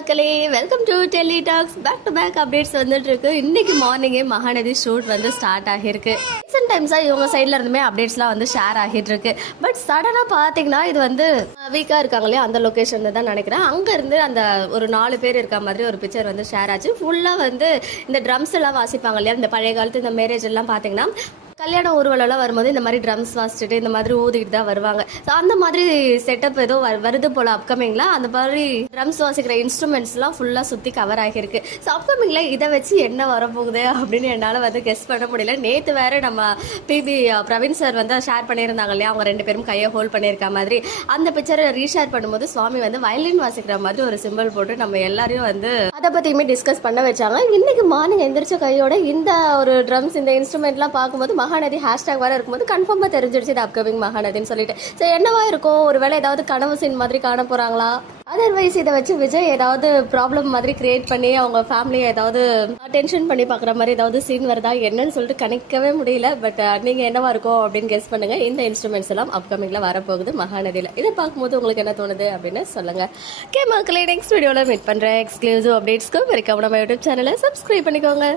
மக்களே welcome to Delhi talks back to back updates வந்துட்டு இருக்கு இன்னைக்கு மார்னிங்கே மகாநதி ஷூட் வந்து ஸ்டார்ட் ஆகியிருக்கு. ரீசெண்ட் டைம்ஸாக இவங்க சைடில் இருந்துமே அப்டேட்ஸ்லாம் வந்து ஷேர் ஆகிட்டு இருக்கு பட் சடனாக பார்த்தீங்கன்னா இது வந்து வீக்காக இருக்காங்க இல்லையா அந்த லொக்கேஷன் தான் நினைக்கிறேன். அங்கே இருந்து அந்த ஒரு நாலு பேர் இருக்க மாதிரி ஒரு பிக்சர் வந்து ஷேர் ஆச்சு. ஃபுல்லாக வந்து இந்த ட்ரம்ஸ் எல்லாம் வாசிப்பாங்க இல்லையா இந்த பழைய காலத்து இந்த மேரேஜ் எல்லாம் பார்த்தீங்கன்னா கல்யாண ஊர்வலம்லாம் வரும்போது இந்த மாதிரி ட்ரம்ஸ் வாசிச்சுட்டு இந்த மாதிரி ஊதிக்கிட்டு தான் வருவாங்க. ஸோ அந்த மாதிரி செட்டப் ஏதோ வ- வருது போல அப்கமிங்ல அந்த மாதிரி ட்ரம்ஸ் வாசிக்கிற இன்ஸ்ட்ருமெண்ட்ஸ்லாம் ஃபுல்லாக சுற்றி கவர் ஆகியிருக்கு. ஸோ அப்கமிங்ல இதை வச்சு என்ன வரப்போகுது அப்படின்னு என்னால் வந்து கெஸ் பண்ண முடியல. நேற்று வேற நம்ம பிபி பிரவீன் சார் வந்து ஷேர் பண்ணியிருந்தாங்க இல்லையா? அவங்க ரெண்டு பேரும் கையை ஹோல்ட் பண்ணியிருக்க மாதிரி. அந்த பிக்சரை ரீஷேர் பண்ணும்போது சுவாமி வந்து வயலின் வாசிக்கிற மாதிரி ஒரு சிம்பிள் போட்டு நம்ம எல்லாரையும் வந்து அதை பற்றியுமே டிஸ்கஸ் பண்ண வச்சாங்க. இன்னைக்கு மார்னிங் எந்திரிச்ச கையோட இந்த ஒரு ட்ரம்ஸ் இந்த இன்ஸ்ட்ருமெண்ட்லாம் பார்க்கும்போது மகாநதி ஹேஷ்டாக் வேறு இருக்கும்போது கன்ஃபார்மாக தெரிஞ்சிடுச்சு இது அப்கமிங் மகாநதின்னு சொல்லிட்டு. ஸோ என்னவா இருக்கும்? ஒரு வேளை ஏதாவது கனவு சீன் மாதிரி காண போகிறாங்களா அதர்வைஸ் இதை வச்சு விஜய் ஏதாவது ப்ராப்ளம் மாதிரி கிரியேட் பண்ணி அவங்க ஃபேமிலியை ஏதாவது டென்ஷன் பண்ணி பார்க்குற மாதிரி ஏதாவது சீன் வருதா என்னன்னு சொல்லிட்டு கணிக்கவே முடியல. பட் நீங்கள் என்னவா இருக்கும் அப்படின்னு கெஸ் பண்ணுங்க. இந்த இன்ஸ்ட்ருமெண்ட்ஸ் எல்லாம் அப்கமிங்கில் வரப்போகுது மகாநதியில். இதை பார்க்கும்போது உங்களுக்கு என்ன தோணுது அப்படின்னு சொல்லுங்க. கே மக்களே நெக்ஸ்ட் வீடியோவில் மீட் பண்ணுறேன் எக்ஸ்க்ளூசிவ் அப்டேட்ஸ்க்கு வரைக்கும் நம்ம யூடியூப் சேனலை சப்ஸ்கிரைப் பண்ணிக்கோங்க.